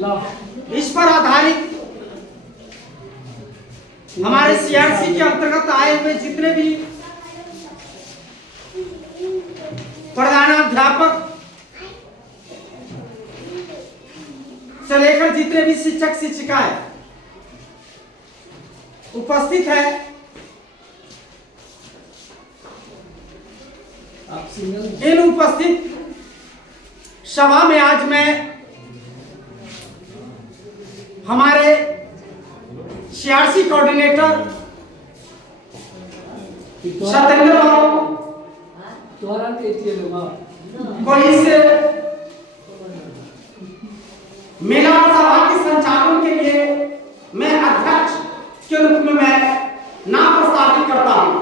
इस पर आधारित हमारे सीआरसी के अंतर्गत आए हुए जितने भी प्रधानाध्यापक से लेकर जितने भी शिक्षक शिक्षिकाएं उपस्थित है, इन उपस्थित सभा में आज मैं हमारे सीआरसी कोऑर्डिनेटर सत्येंद्र बाबू को इस मेला सभा के संचालन के लिए मैं अध्यक्ष के रूप में मैं नाम प्रस्तावित करता हूं।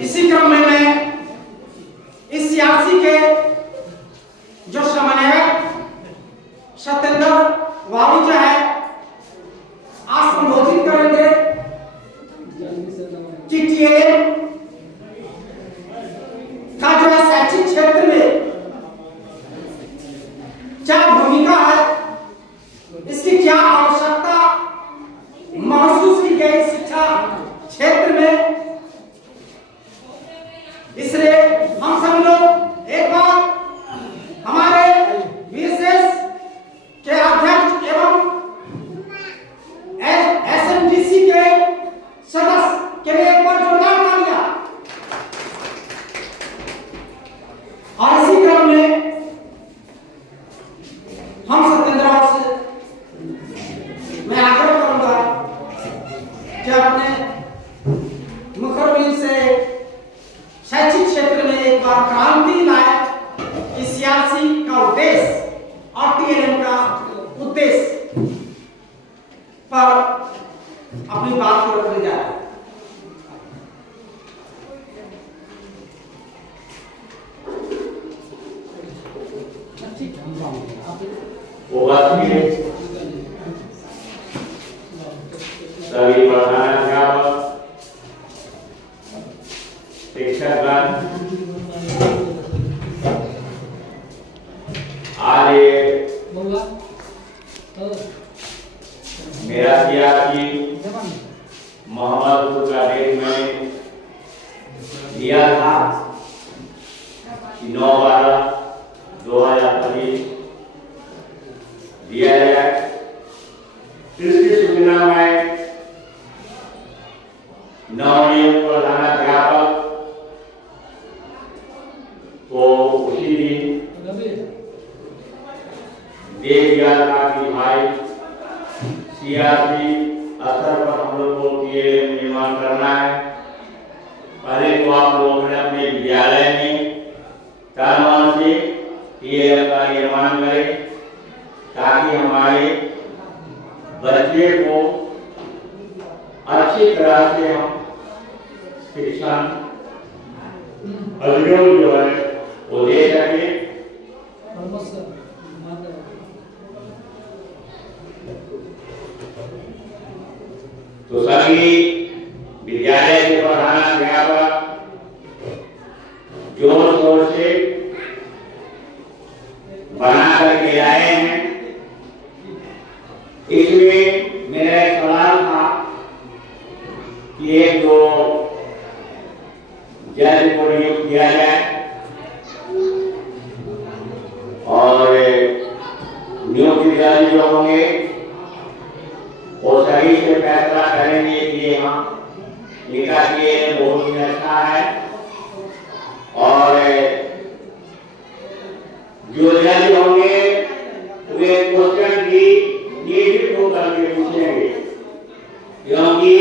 इसी क्रम में मैं इस सीआरसी के जो समन्वयक सत्येंद्र बाबू जो है आज संबोधित करेंगे कि टीएलएम का जो है शैक्षिक क्षेत्र में क्या भूमिका है, इसकी क्या आवश्यकता महसूस की गई शिक्षा क्षेत्र में, इसलिए हम सब लोग एक बार हमारे विशेष के अध्यक्ष एवं एसएमडीसी के सदस्य के लिए एक बार जोरदार तालियां। और इसी क्रम में हम सत्येंद्र बाबू से मैं आग्रह करूंगा कि अपने मुखबिर से शैक्षिक क्षेत्र में एक बार क्रांति लाए कि सीआरसी का उद्देश्य और टीएलएम का उद्देश्य पर अपनी बात को रखने जा रहे हैं। सभी प्रधानाध्यापक, शिक्षकगण, आज मेरा सीआरसी मोहम्मदपुर का डेट में दिया था कि 9/12/2025 दिया जाए। इसकी सूचना में नवनियुक्त प्रधानाध्यापक को उसी दिन दे दिया था कि भाई सीआरसी स्तर पर हम लोग को टीएलएम निर्माण करना है। पहले तो आप लोग अपने विद्यालय में तन से टीएलएम का निर्माण करें ताकि हमारे बच्चे को अच्छी तरह से हम शिक्षा अधिगम जो है वो दे सके। तो सभी विद्यालय के प्रधानाध्यापक जोर शोर से बना करके आए हैं। इसमें मेरा एक सवाल था कि एक जो जज को नियुक्त किया जाए और नियुक्त जज जो होंगे वो सही से फैसला करेंगे कि हाँ लिखा कि बहुत ही अच्छा है, और जो जज होंगे वे क्वेश्चन भी नियमित होकर के पूछेंगे, क्योंकि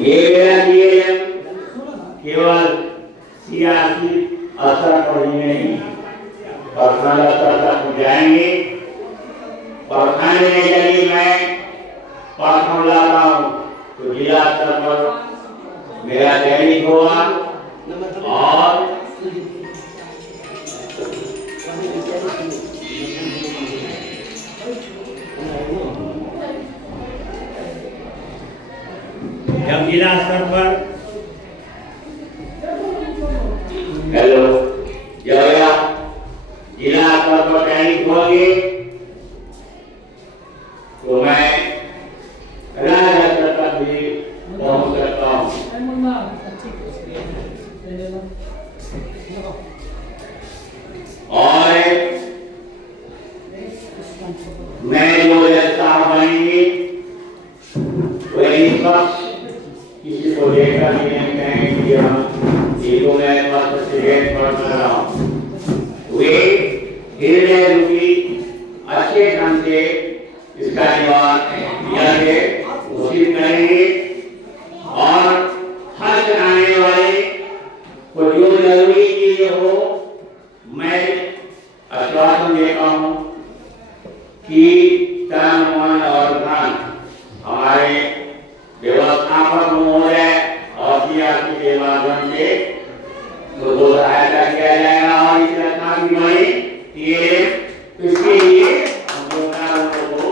ये केवल सीआरसी स्तर पर ही नहीं पर्सनल स्तर तक जाएंगे। प्रखंड में यदि मैं प्रथम लाता हूँ तो जिला स्तर पर मेरा चयनित होगा और जब जिला स्तर पर जिला स्तर पर चयनित होंगे तो मैं राज्य स्तर तक भी पहुंच सकता हूँ। और मैं जो व्यवस्था बनेंगी वही पक्ष किसी को लेकर नहीं कहेंगे कि हम ये मैं सर्टिफिकेट पर कर रहा हूँ। वे हृदय रूपी अच्छे ढंग से इसका जवाब दियागे घोषित करेंगे और हर चलाने वाले को जो जरूरी चीज हो मैं आश्वासन देता हूँ कि तन मन और धन हमारे व्यवस्थापक महोदय और सीआरपी के माध्यम से तो सहायता किया जाएगा और इस रचना की बनी इसके लिए हम लोग को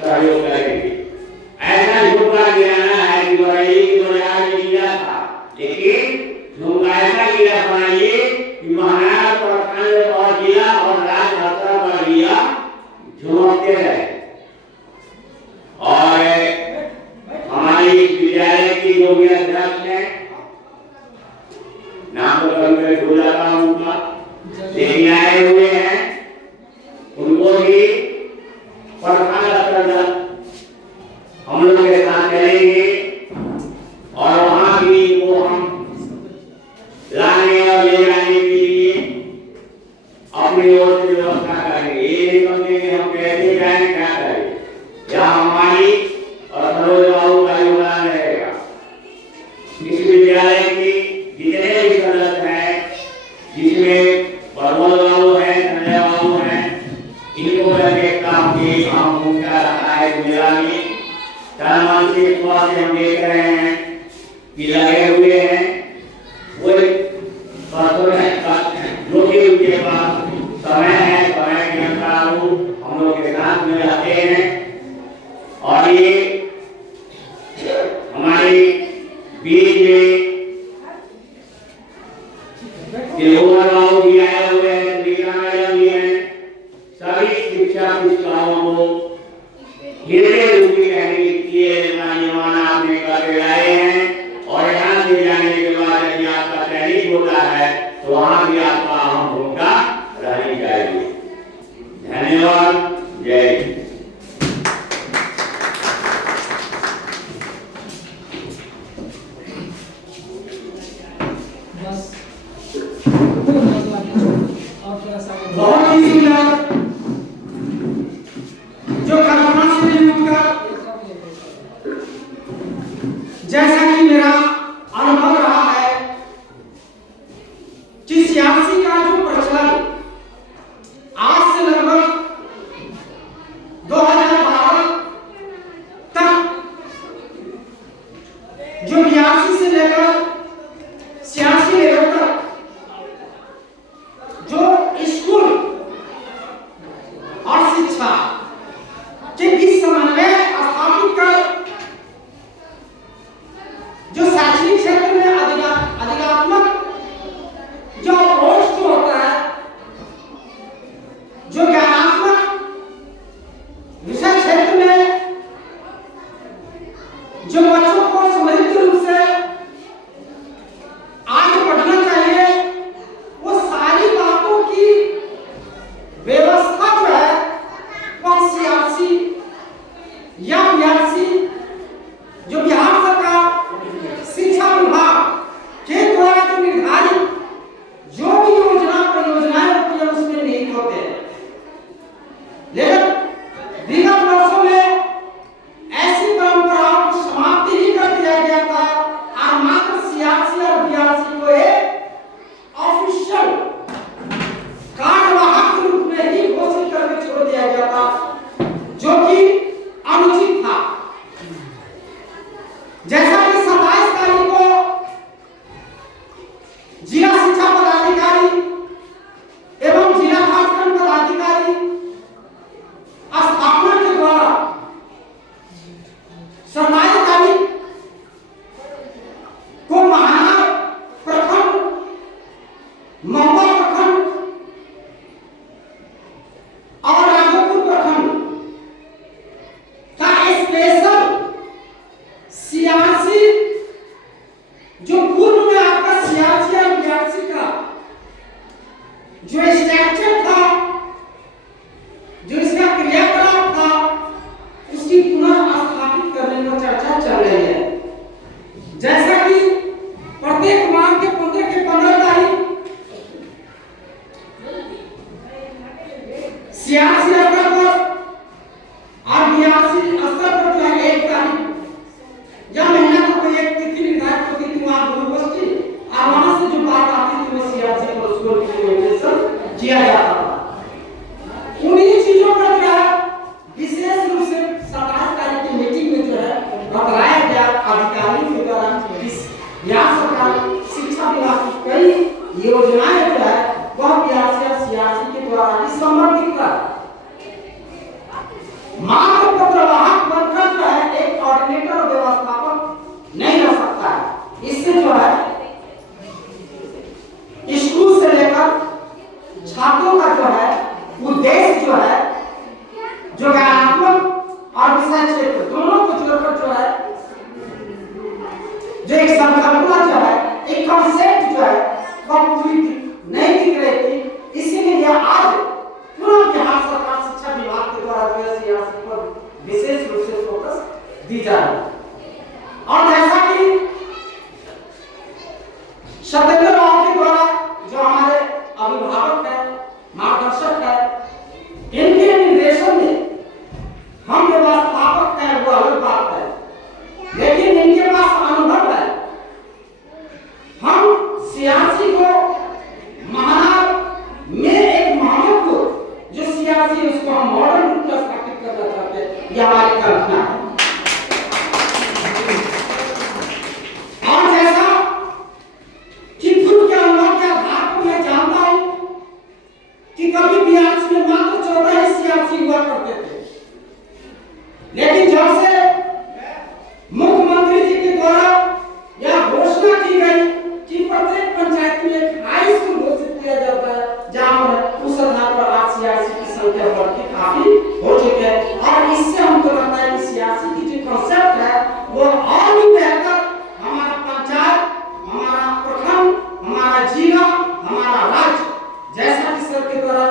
सहयोग करेंगे। ऐसा झुमका गिराना है कि बरेली की बजाय में गिरा था, लेकिन झुमका ऐसा गिरा बनाइए कि महाराज प्रखंड और जिला और राज्य स्तर पर गिरा झुमकते रहे। और हमारी विद्यालय की जो भी अध्यक्ष है नाम तो कभी मैं भूल जाता हूँ उनका, लेकिन आए हुए हैं उनको भी प्रखंड स्तर तक हम लोग के साथ चलेंगे और वहाँ भी वो हम लाने और ले जाने के लिए अपनी ओर से व्यवस्था करेंगे। ये नहीं समझेंगे हम कैसे जाएं क्या करें, यह हमारी और सरोज बाबू का योगदान रहेगा। इस विद्यालय की जितने भी सदस्य हैं जिसमें प्रमोद बाबू है, संजय बाबू है, इनको मैं देखता हूँ कि हम भूमिका रखा है मेरा भी तन मन से हम देख रहे हैं कि लगे हुए हैं। वो जो कि उनके पास समय है, समय के अनुसार हम लोग के साथ में रहते हैं और ये हमारे बीच में बाबू भी आए हुए हैं, मैडम भी हैं, सभी शिक्षा शिक्षाओं को हृदय रूपी कहने के जमाना आपने करके लाए हैं और यहाँ से जाने के बाद यदि आपका चयनित होता है तो वहाँ भी आपका अहम भूमिका रहनी चाहिए। धन्यवाद। जय हिंद। बहुत ही सुंदर जो कल्पना से नहीं होकर जैसा कि मेरा अनुभव रहा है कि सियासी का जो प्रचलन आज से लगभग 2012 तक जो 82 से लेकर 86 लेवल तक जो स्कूल योजनाएं जो है वह सीआरसी के द्वारा ही संबंधित है। मात्र पत्रवाहक बनकर जो है एक कोऑर्डिनेटर और व्यवस्थापक नहीं रह सकता है। इससे जो है स्कूल से लेकर छात्रों का जो है उद्देश्य जो है जो ज्ञानात्मक और विषय क्षेत्र दोनों को जोड़कर जो है जो एक संकल्पना जो है एक कॉन्सेप्ट जो है वह पूरी नहीं दिख रही थी। इसीलिए आज पूरा बिहार सरकार शिक्षा विभाग के द्वारा जो है सीआरसी पर विशेष रूप से फोकस दी जा रही है। और जैसा कि सत्येंद्र राव के द्वारा जो हमारे अभिभावक है मार्गदर्शक है इनके निर्देशन में हम व्यवस्थापक हैं वो अलग बात है, लेकिन इनके पास अनुभव है। हम सीआरसी को महानाद में एक मानक को जो सीआरसी उसको हम मॉडर्न रूप में स्थापित करना चाहते हैं, यह हमारी कल्पना है। और जैसा कि खुद के अनुभव के आधार पर मैं जानता हूं कि कभी बीआरसी में मात्र 14 ही सीआरसी हुआ करते थे, लेकिन जब से मुख्यमंत्री जी के द्वारा यह घोषणा की गई कि प्रत्येक पंचायत में एक हाई स्कूल घोषित किया जाता है जहां उस आधार पर आज सीआरसी की संख्या बढ़ के काफी हो चुकी है। और इससे हमको लगता है कि सीआरसी की जो कॉन्सेप्ट है वो और भी बेहतर हमारा पंचायत, हमारा प्रखंड, हमारा जिला, हमारा राज्य जैसा कि सर के द्वारा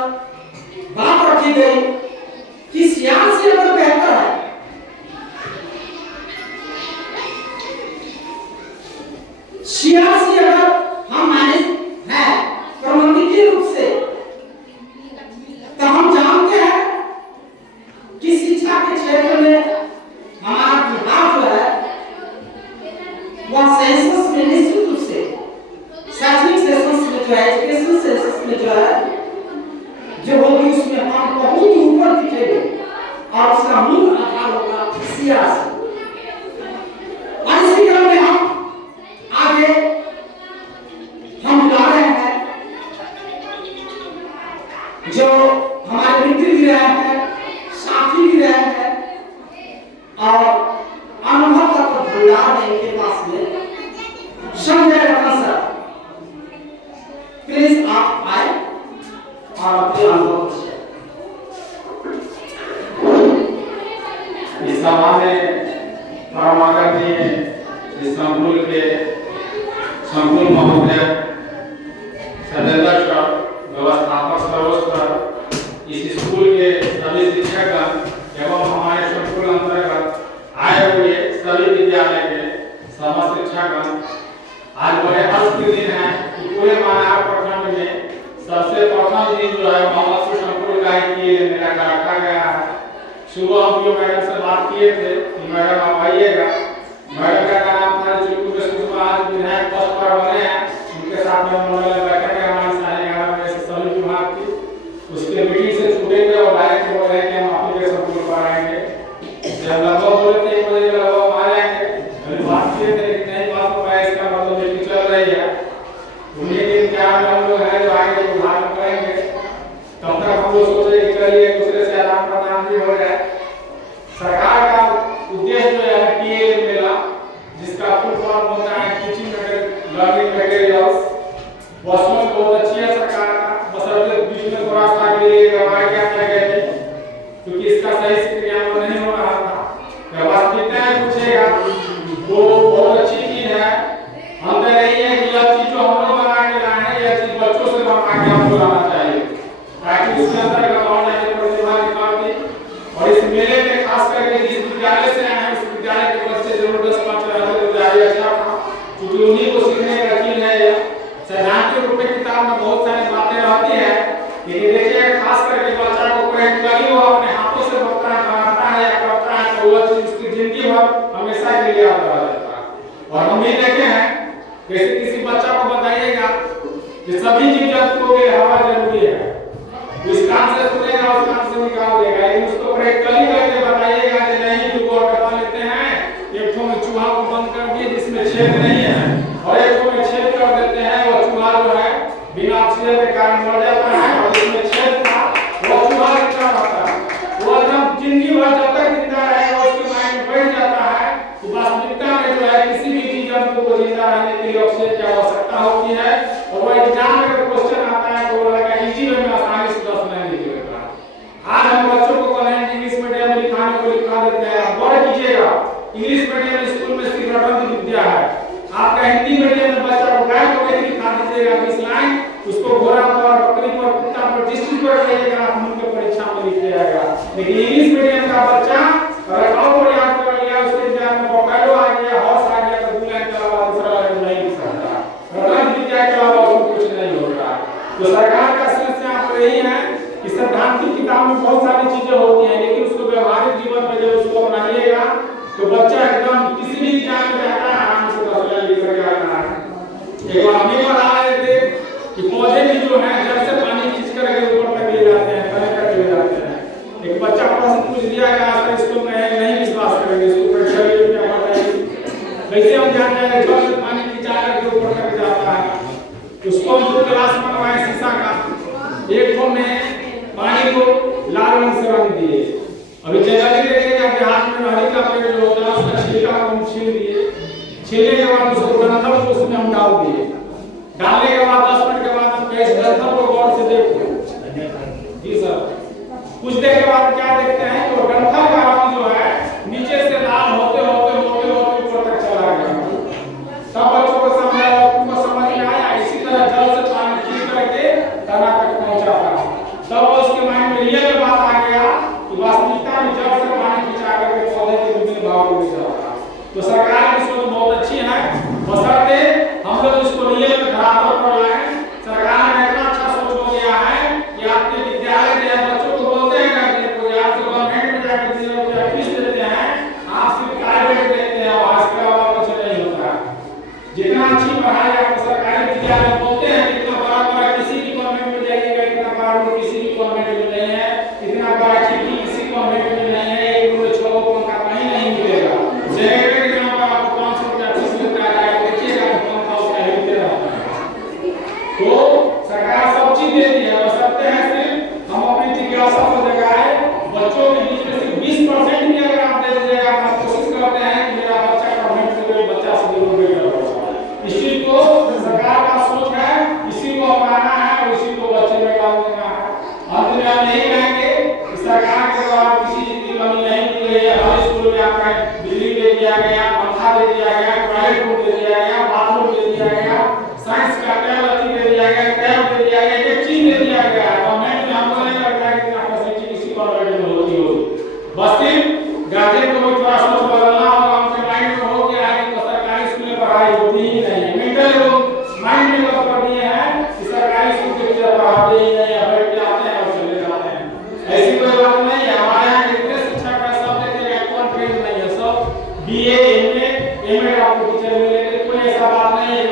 बात रखी गई कि सीआरसी अगर बेहतर है सीआरसी अगर हम मैनेज है प्रबंधकीय रूप से तो हम जानते हैं कि शिक्षा के क्षेत्र में हमारा बिहार जो है वह सेंसस में निश्चित रूप से शैक्षणिक सेंसस में जो है एजुकेशन सेंसस में जो है जो होगी उसमें हम बहुत ऊपर दिखेंगे और उसका मूल आधार होगा सीआरसी। और इसी क्रम में हम आगे हम बुला रहे हैं जो हमारे मित्र भी रहे हैं, साथी भी रहे हैं और अनुभव का तो भंडार है इनके पास में। संजय रतन सर प्लीज आप आए और अपने अनुभव शेयर। इस सभा में परमागत जी संकुल के संकुल महोदय सदस्य व्यवस्थापक सर्वस्तर इस स्कूल के सभी शिक्षक एवं हमारे संकुल अंतर्गत आए हुए सभी विद्यालय के समस्त शिक्षकगण, आज बड़े हर्ष के दिन है कि पूरे मानव प्रखंड में सबसे प्रथम दिन जो है मोहम्मद संकुल का मेला का रखा गया है। सुबह हम जो मैडम से बात किए थे कि मैडम आप आइएगा, मैडम का नाम था चुटकू सुषमा, आज विधायक पद पर बने हैं, उनके साथ में मंडल बैठक है हमारी 11:30 बजे से सभी विभाग की। उसके मीटिंग से छूटेंगे और डायरेक्ट बोल रहे हैं कि हम आपके संकुल पर आएंगे। जब लगभग बोले थे 1 बजे लगभग आ जाएंगे, मैंने बात किए थे लेकिन नहीं बात हो पाया, इसका मतलब मीटिंग चल रही है। उन्हीं दिन क्या हम लोग हैं जो आगे विभाग में करेंगे, तब तक हम लोग सोच रहे कि चलिए एक दूसरे से आदान प्रदान भी हो जाए। सरकार का उद्देश्य जो है टीएल मेला, जिसका फुल फॉर्म होता है टीचिंग लर्निंग मटेरियल्स, वह बहुत अच्छी है सरकार का। बस बीच में थोड़ा सा रवाया गया क्योंकि इसका सही से क्रियान्वयन नहीं हो रहा था। वास्तविकताएं पूछेगा वो बहुत अच्छी चीज है। हम तो नहीं है कि यह चीज जो हम लोग बना के लाए हैं यह चीज बच्चों से बना के हमको लाना चाहिए ताकि उसके अंदर का और जाके प्रतिभा निकालती। और इस मेले में खास करके जिस विद्यालय से आए हैं उस विद्यालय के बच्चे जरूर 10-5 रहते तो जारी अच्छा था, क्योंकि उन्हीं को सीखने का चीज है। सैद्धांतिक रूप में किताब में बहुत सारी बातें रहती है, लेकिन देखिए खास करके बच्चा को प्रैक्टिकली वो अपने हाथों से बनाता है या करता है तो वह चीज उसकी जिंदगी भर हमेशा के लिए याद रह जाता है। और हम भी देखे हैं जैसे किसी बच्चा को बताइएगा कि सभी जीव जंतुओं के लिए हवा जरूरी है, इस कान से सुनेगा उस कान से निकाल देगा, लेकिन उसको प्रैक्टिकली करके बताइएगा कि नहीं जो बोर्ड बता लेते हैं एक ठो में चूहा को बंद कर दिए जिसमें छेद नहीं है और एक ठो में छेद कर देते हैं, वो चूहा जो है होती है और वो एग्जाम में अगर क्वेश्चन आता है तो वो लगा इजी वे में आसानी से 10 लाइन लिख लेता है। आज हम बच्चों को कॉलेज इंग्लिश मीडियम में लिखाने को लिखा देते हैं। गौर कीजिएगा, इंग्लिश मीडियम स्कूल में सिर्फ रटन की विद्या है। आपका हिंदी मीडियम में बच्चा को गाय को कैसे लिखा दीजिएगा 20 लाइन, उसको घोड़ा पर, बकरी पर, कुत्ता पर, जिस चीज पर कहिएगा आप उनके परीक्षा में लिख जाएगा। लेकिन इंग्लिश मीडियम का बच्चा अगर और याद कर लिया, उसके एग्जाम में वोकैलो आ गया, हॉर्स आ गया, तो 2 लाइन के अलावा दूसरा लाइन नहीं लिख सकता। रटन विद्या के अलावा उसको कुछ नहीं होता। तो सरकार का समस्या आप रही है कि सैद्धांतिक किताब में बहुत सारी चीजें होती हैं, लेकिन उसको व्यवहारिक जीवन में जब उसको अपनाइएगा तो बच्चा एकदम किसी भी एग्जाम में जाता है आराम से 10 लाइन लिख कर आता है। एक बार हम ही बता रहे थे कि पौधे भी जो है जड़ से पानी खींच कर ऊपर तक ले जाते हैं, तले तक ले जाते हैं। एक बच्चा प्रश्न पूछ दिया गया तो इसको नहीं विश्वास करेंगे, इसको परीक्षा में क्या बताइए वैसे हम जान जाए जड़ से पानी खींचा कर ऊपर तक जाता है। उसको हम 2 गिलास मंगवाए शीशा का, एक को में पानी को लाल रंग से रंग दिए। अभी जंगली देखेगा देहात में हरी का पेड़ जो होता है उसका छिलका को हम छील दिए, छीलने के बाद उसको डंठल को उसमें हम डाल दिए। डालने के बाद 10 मिनट के बाद हम कैसे डंठल को गौर से देखो जी सर, कुछ देर के बाद क्या देखते हैं कि डंठल का रंग जो है नीचे से लाल होते होते होते होते ऊपर तक चला गया। तब बच्चों को समझ में आया इसी तरह जल से पानी खींच करके तना तक पहुंचाता है। तब उसके माइंड में रियल बात आ गया कि वास्तविकता में जल से पानी खींचा करके पौधे के विभिन्न भागों में जाता है। तो सरकार की सोच बहुत अच्छी है, बशर्ते हम लोग इसको रियल में धरातल पर लाएं। सरकार ने इतना अच्छा सोच हो गया है कि आपके विद्यालय के बच्चों को बोलते हैं कि आप गवर्नमेंट में जाकर फीस देते हैं, आप सिर्फ प्राइवेट देते हैं और इसके अलावा कुछ नहीं होता। जितना अच्छी पढ़ाई आप सरकारी विद्यालय बोलते हैं इतना बड़ा किसी भी गवर्नमेंट में जाइएगा, इतना बड़ा किसी भी गवर्नमेंट में नहीं है, इतना बड़ा खिड़की किसी गवर्नमेंट में नहीं है, एक रूम में 6 को का कहीं नहीं मिलेगा। सेक्रेटरी के नाम पर आपको 500 रुपया फीस मिलता है, जाके देखिएगा तो 5,000 का ही मिलता है। तो सरकार सब चीज देती है, बशर्ते हैं सिर्फ हम अपनी जिज्ञासा को जगाए। बच्चों के बीच में सिर्फ 20% भी अगर आप दे दीजिएगा, आप कोशिश करते हैं कि मेरा बच्चा गवर्नमेंट से कोई बच्चा से जरूर बेहतर होगा। इस चीज को सरकार का सोच है, इसी को अपनाना है और इसी को बच्चे में डाल देना है। अंत में हम यही कहेंगे कि सरकार के द्वारा किसी चीज की कमी नहीं की गई है। हर स्कूल में आपका बिजली दे दिया गया, पंखा दे दिया गया, टॉयलेट रूम दे दिया गया, बाथरूम दे दिया गया, साइंस का टैब दे दिया गया, टैब दे दिया गया, एक चीज दे दिया गया। गवर्नमेंट में हमको नहीं लगता है कि आपका फैसिलिटी किसी गवर्नमेंट में होती होगी। बस सिर्फ गार्जियन को भी थोड़ा सोच बदलना होगा, उनके माइंड में हो गया है कि सरकारी स्कूल में पढ़ाई होती ही नहीं है। मेंटल लोग माइंड में लोग कर दिए हैं कि सरकारी स्कूल के टीचर पढ़ाते ही नहीं है, बैठ के आते हैं और चले जाते हैं। ऐसी कोई बात नहीं है। हमारे यहाँ कितने शिक्षक है, सब देखिए कौन ट्रेन नहीं है, सब बीए एमए आपको टीचर मिलेंगे, कोई ऐसा बात नहीं है।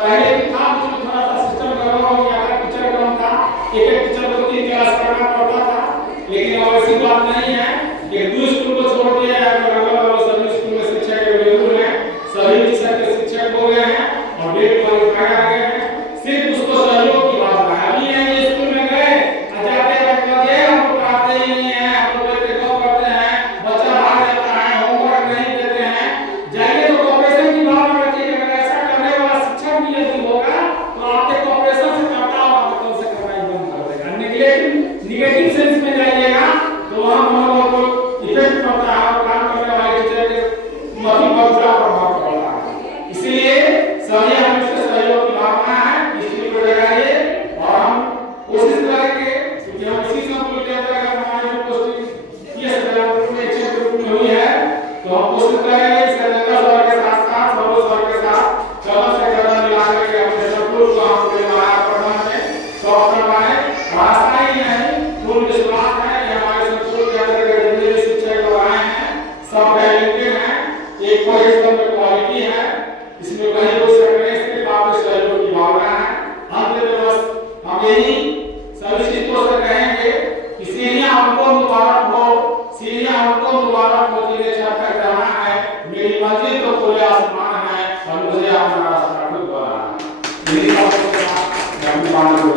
पहले भी था मुझे थोड़ा सा सिस्टम गड़बड़ हो गया था, टीचर कम था, एक टीचर को 3 क्लास करना पड़ता था। लेकिन अब ऐसी बात नहीं है कि 2 स्कूल को छोड़ दिया है, लगभग सभी स्कूल में शिक्षक अवेलेबल हैं, सभी विषय के शिक्षक हो गए हैं और डेट क्वालिफाइड आ गए हैं। सिर्फ उसको सहयोग की बात है। अभी ये स्कूल में गए जाते हैं हम पढ़ाते ही नहीं है, हम लोग ब्रेकअप करते हैं, बच्चा भाग जाता है, होमवर्क नहीं देते हैं। जाइए तो कॉर्पोरेशन की बात में रखिए, अगर ऐसा करने वाला शिक्षक भी यदि होगा तो आपके कॉर्पोरेशन से करता होगा तो उसे करना ही बंद कर देगा। निगेटिव सेंस में जाइएगा तो वहां हम लोगों को इफेक्ट पड़ता है और काम करने वाले टीचर के मती पर बुरा प्रभाव पड़ता है। इसलिए सभी हमेशा सहयोग की भावना है, इस चीज को लगाइए और हम कोशिश करेंगे कि हम इसी संकुल के अंदर अगर हमारी पोस्टिंग ये सदन में अच्छे रूप में हुई है तो हम कोशिश करेंगे सदन सर के साथ सरोज सर के साथ कदम से कदम मिलाकर के अपने संकुल को हम पढ़ाने में सॉफ्ट करवाएं। भाषा ही नहीं, पूर्ण विश्वास है कि हमारे संकुल के अंदर जितने भी शिक्षक लोग आए हैं सब टैलेंटेड हैं, एक कोई इसमें क्वालिटी है, इसमें कहीं कोई सरप्राइज के वापस सहयोग की भावना है। अंत में बस हम यही सभी शिक्षकों से कहेंगे कि सीढ़ियां हमको मुबारक हो, सीढ़ियां हमको मुबारक हो, जिन्हें चढ़कर जाना है, मेरी मंजिल तो खुले आसमान है और मुझे अपना रास्ता खुद बनाना है। यही बात के साथ मैं अपनी बात को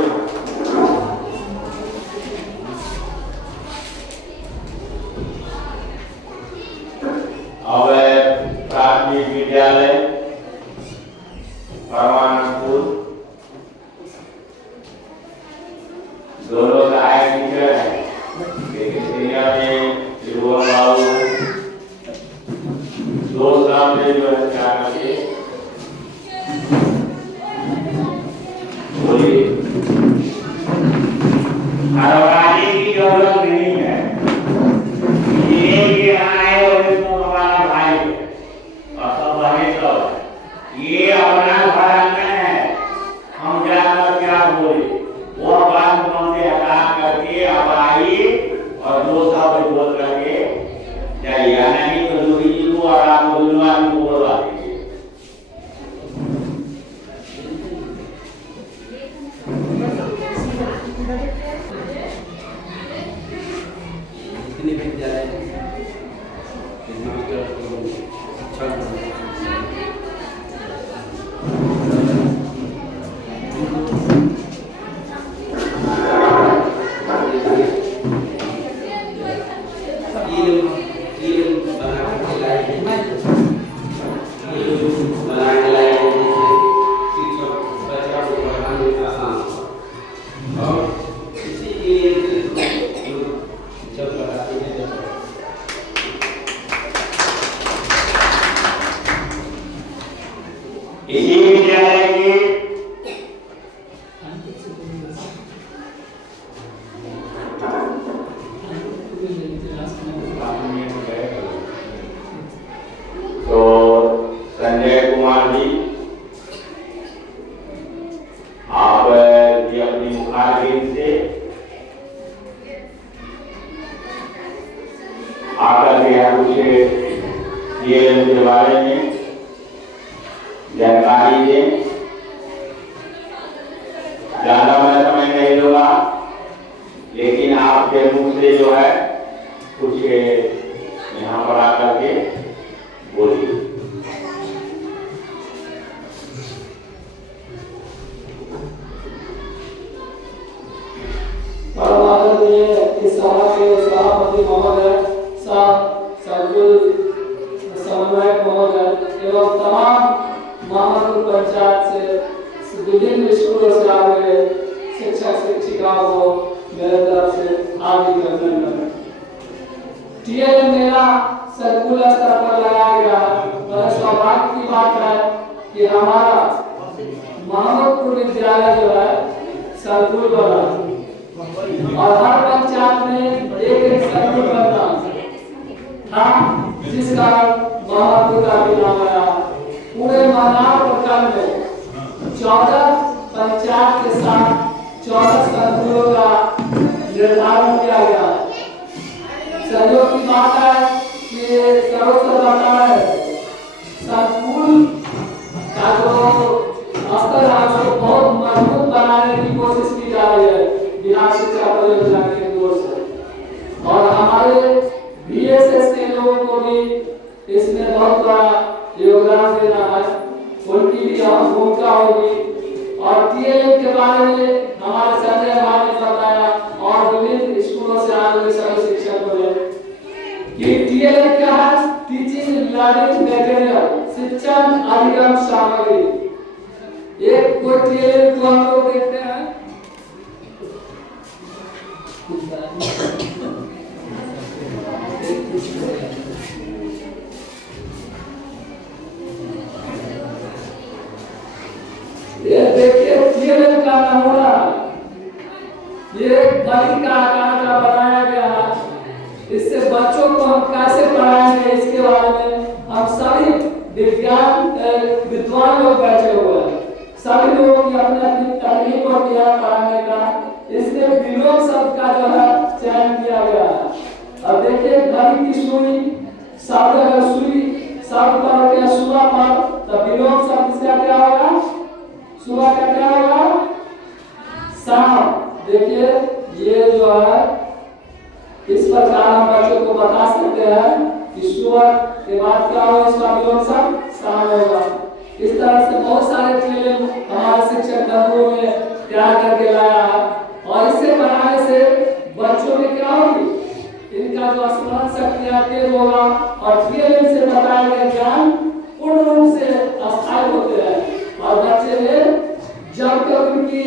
प्राथमिक विद्यालय परमानंदपुर घबराने की जरूरत नहीं है। ये आए और इसको हमारा भाई है और सब भाई सब है। ये अपना घर में है, हम जाकर क्या बोले वो बात से हटा करके अब आइए और दो शब्द बोल करके जाइए, नहीं तो जोड़ी जी को और आप गुलवान को बोलवा दीजिए। इतनी विद्यालय मास्टर इसी विद्यालय की तो संजय कुमार जी आप भी अपनी मुखारबिंद से आकर के यहाँ कुछ DLM के बारे में जानकारी दें। ज्यादा मैं समय नहीं दूंगा, लेकिन आपके मुंह से जो है कुछ यहाँ पर आकर के बोलिए। इस सभा के सभापति महोदय, समन्वयक महोदय एवं तमाम महानगर पंचायत से विभिन्न स्कूलों से आए हुए शिक्षक शिक्षिकाओं को मेरे तरफ से हार्दिक अभिनंदन। TLM मेला सर्कुलर स्तर पर लगाया गया है। सौभाग्य की बात है कि हमारा मोहम्मदपुर विद्यालय जो है सर्कुल बना और हर पंचायत में एक सर्कुल बनता था, जिस कारण मोहम्मदपुर का भी नाम आया। पूरे महानार प्रखंड में 14 पंचायत के साथ 14 सर्कुलों का निर्धारण किया गया। सहयोग की बात है कि सर्कुल का जो स्तर है उसको बहुत मजबूत बनाने की कोशिश की जा रही है बिहार शिक्षा परियोजना की ओर से, और हमारे BSS के लोगों को भी इसमें बहुत बड़ा योगदान देना है, उनकी भी अहम भूमिका होगी। और TLM के बारे में हमारे संजय भाई ने बताया और विभिन्न स्कूलों से आए हुए सभी शिक्षकों ने कि TLM क्या है, टीचिंग लर्निंग मटेरियल, शिक्षण अधिगम सामग्री। एक कोई TLM को हम लोग देखते हैं ये देखिए TLM का नमूना, ये गली का आकार का बनाया गया है। इससे बच्चों को हम कैसे पढ़ाएंगे इसके बारे में हम सभी विद्वान लोग बैठे हुए हैं। सभी लोगों की अपनी अपनी तकनीक होती है पढ़ाने का, इसलिए विलोम शब्द का जो है चयन किया गया है। अब देखिए घड़ी की सुई शब्द, अगर सुई शब्द पर हो गया सुबह पर, तब विलोम शब्द इसका क्या होगा, सुबह का क्या होगा, शाम। देखिए ये जो है इस प्रकार हम बच्चों को बता सकते हैं कि सुबह के बाद क्या होगा, इसका विलोम शब्द शाम होगा। इस तरह से बहुत सारे TLM हमारे शिक्षक बंधुओं ने तैयार करके लाया है, और इससे पढ़ाने से बच्चों में क्या होगी, इनका जो स्मरण शक्ति तेज होगा और TLM से बताए गए ज्ञान पूर्ण रूप से स्थायी होते हैं। और बच्चे में जब तक उनकी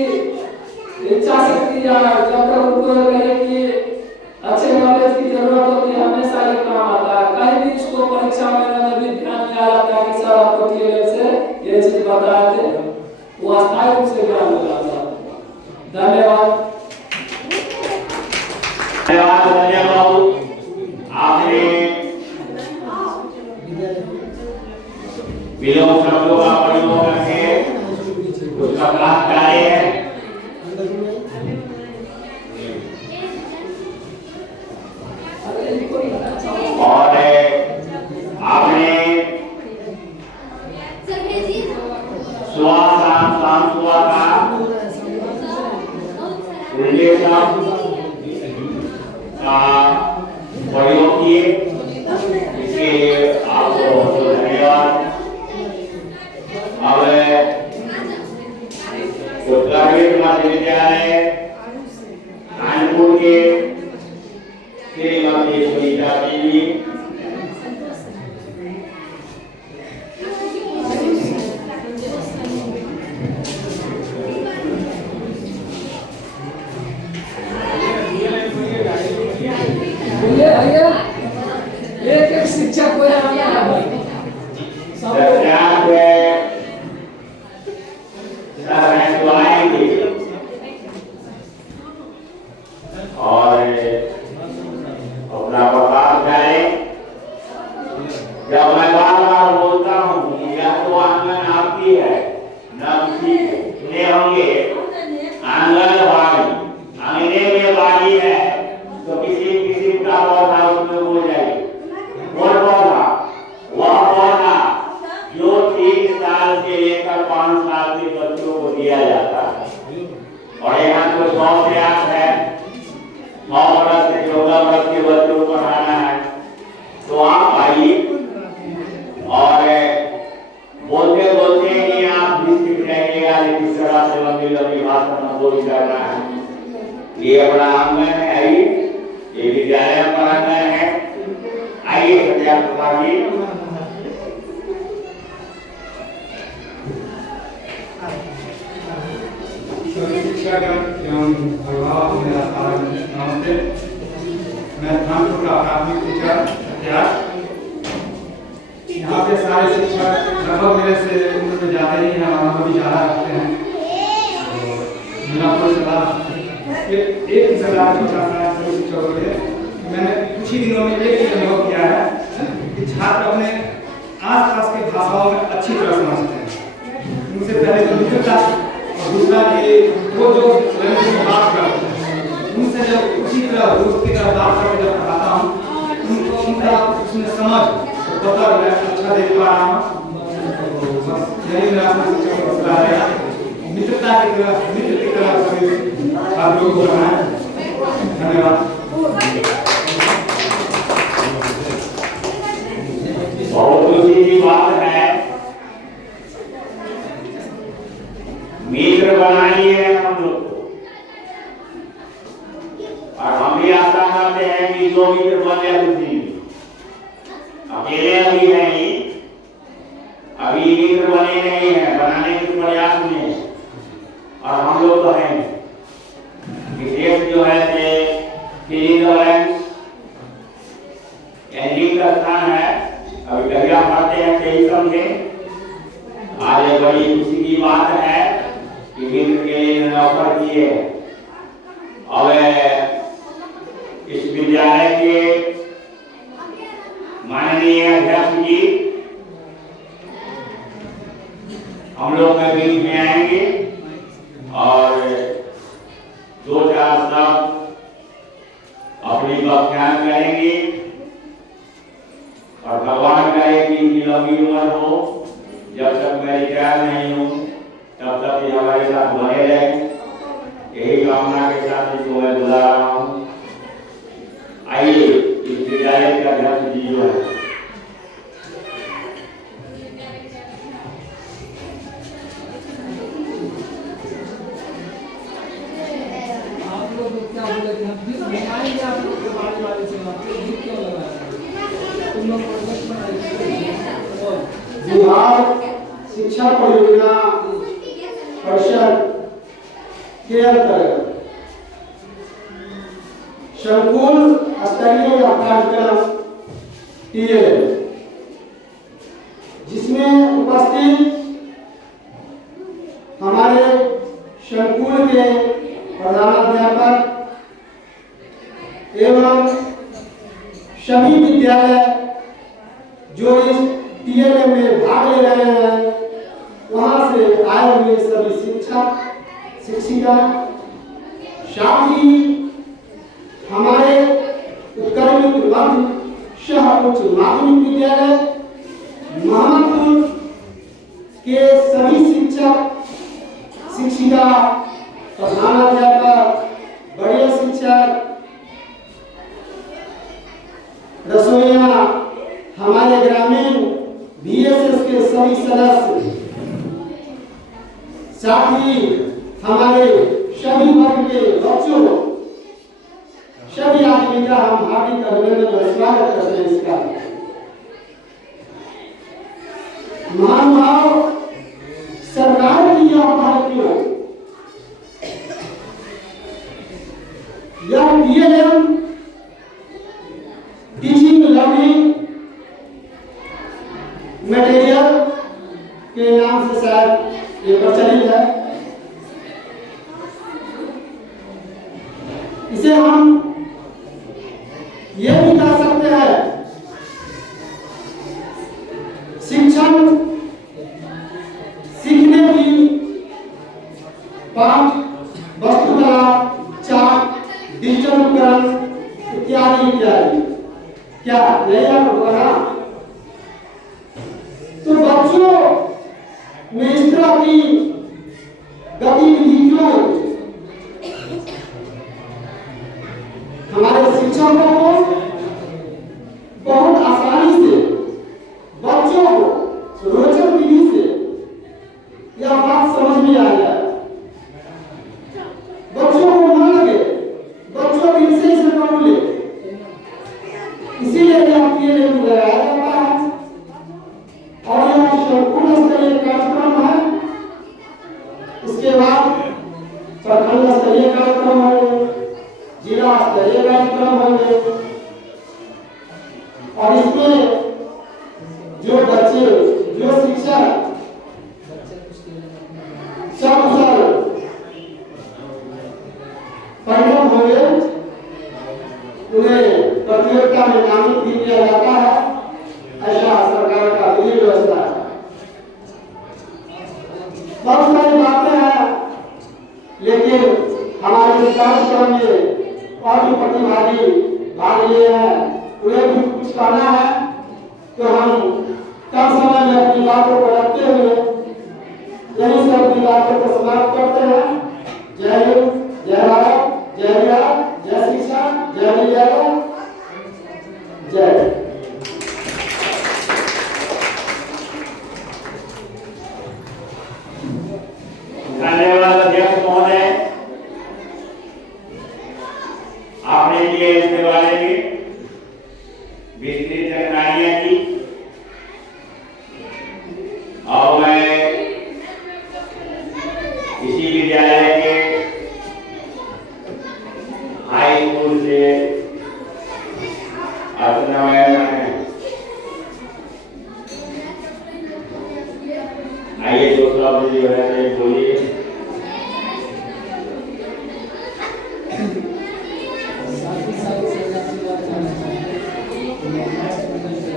इच्छा शक्ति या जब तक उनको कहे कि अच्छे नॉलेज की जरूरत होती है, हमेशा ये काम आता है। कहीं भी इसको परीक्षा में भी ध्यान में आ जाता है कि सर आपको TLM से ये चीज बताए थे, वो स्थायी रूप से ज्ञान हो जाता है। धन्यवाद संजय बाबू, आपने विलोम शब्दों का प्रयोग करके उसका क्लास कराए है। और आपने सुबह शाम सुबह का रिलेशन का प्रयोग किए, इसके लिए आपको बहुत बहुत धन्यवाद। अब उत्तराखंड मध्य विद्यालय कानपुर के श्रीमती सुनीता जी एक शिक्षक को और अपना प्रताप करें। जब मैं बार बार बोलता हूँ यह तो आंगन आपकी है, न किसी सुने होंगे आंगन बाड़ी, आंगने में बाड़ी है तो किसी किसी का पौधा उसमें हो जाए। वो पौधा वह पौधा जो 3 साल से लेकर 5 साल के बच्चों को दिया जाता है, और यहाँ तो 100 से 8 है, 9 वर्ष से 14 वर्ष के बच्चों को पढ़ाना है। तो आप आइए और बोलते बोलते ही आप भी सीख जाइएगा, लेकिन तरह से लंबी लंबी भाषण में बोल करना है। ये अपना आंगन है, आइए, ये विद्यालय का आंगन है। आइए सत्याप्रभा जी। शिक्षागण एवं अभिभावक मेरा नमस्ते। मैं कानपुर का प्राथमिक टीचर इतिहास। यहाँ पे सारे शिक्षक लगभग मेरे से उम्र में ज़्यादा ही हैं और अभी ज़्यादा रखते हैं। मेरा कोई सलाह एक ही सलाह चाहता है सभी शिक्षकों के लिए। मैंने कुछ ही दिनों में एक ही अनुभव किया है कि छात्र अपने आसपास के भाषाओं में अच्छी तरह समझते हैं। उनसे पहले तो मित्रता और दूसरा कि वो जो बात करते हैं उनसे जब उसी तरह दोस्त की तरह बात करके जब पढ़ाता हूँ उनको उनका उसमें समझ पता मैं अच्छा देख पा रहा हूँ। बस यही मेरा शिक्षक का सलाह है, मित्रता की तरह मित्र की तरह सभी छात्रों को पढ़ाएं। धन्यवाद। बहुत खुशी की बात है, मित्र बनाइए हम लोग को, और हम भी आशा करते हैं कि जो मित्र बने खुशी अकेले अभी है ही, अभी मित्र बने नहीं है, बनाने के प्रयास में, और हम लोग तो हैं। विशेष जो है एंडिंग का स्थान है, अभी कविता पढ़ते हैं सही समझे। आज एक बड़ी खुशी की बात है कि मित्र के लिए ऑफर किए। अब इस विद्यालय के माननीय अध्यक्ष जी हम लोग के बीच में आएंगे और 2-4 शब्द अपनी व्याख्यान करेंगे, और भगवान करे कि इनकी लंबी उम्र हो, जब तक मैं रिटायर नहीं हूँ तब तक ये हमारे साथ बने रहे। यही कामना के साथ इसको मैं बुला रहा हूँ। आइए इस विद्यालय के अध्यक्ष जी जो है विभाग शिक्षा परियोजना परिषद के अंतर्गत संकुल स्तरीय पाठ्यक्रम टीएलएम, जिसमें उपस्थित हमारे संकुल के प्रधानाध्यापक एवं सभी विद्यालय जो इस टीएलएम में भाग ले रहे हैं, वहां से आए हुए सभी शिक्षक शिक्षिका, साथ ही हमारे उत्कर्मित मध्य शहर उच्च माध्यमिक विद्यालय मोहम्मदपुर के सभी शिक्षक शिक्षिका, प्रधानाध्यापक, बड़े शिक्षक, रसोइया, हमारे ग्रामीण बीएसएस के सभी सदस्य, साथ ही हमारे सभी वर्ग के बच्चों, सभी आदमी का हम हार्दिक अभिनंदन और स्वागत करते हैं। इसका महानुभाव सरकार की यह पहल यह टीएलएम टीचिंग लर्निंग मटेरियल के नाम से शायद ये प्रचलित है। इसे हम ये भी कह सकते हैं शिक्षण सीखने की पाठ, वस्तुकला, चार्ट, डिजिटल उपकरण इत्यादि इत्यादि। क्या यही होगा ना? तो बच्चों में इस तरह की गतिविधि क्यों होती है? हमारे शिक्षकों को बहुत आसानी से बच्चों को रोचक विधि से यह बात समझ में आ जाए, बच्चों को मन लगे, बच्चों दिल से इसे पढ़ ले, इसीलिए यह टीएलएम लगाया जाता है और यह संपूर्ण स्तरीय कार्यक्रम है। इसके बाद प्रखंड स्तरीय कार्यक्रम होंगे, जिला स्तरीय कार्यक्रम होंगे और इसमें जो बच्चे, जो शिक्षक सकुशल परिणाम होंगे, उन्हें प्रतियोगिता में नामित भी किया जाता है। ऐसा सरकार का विधि व्यवस्था है। बहुत सारी बातें हैं, लेकिन हमारे इस कार्यक्रम में और भी प्रतिभागी भाग लिए हैं, उन्हें भी कुछ कहना है तो हम कम समय में अपनी बातों को रखते हुए यही से अपनी बातों को समाप्त करते हैं। जय हिंद, जय भारत, जय बिहार, जय शिक्षा, जय विद्यालय, जय। धन्यवाद अध्यक्ष महोदय, आपने लिए इसके बारे में विस्तृत जानकारियां दी और मैं इसी विद्यालय के हाई स्कूल से आइए 2 शब्द जो है बोलिए।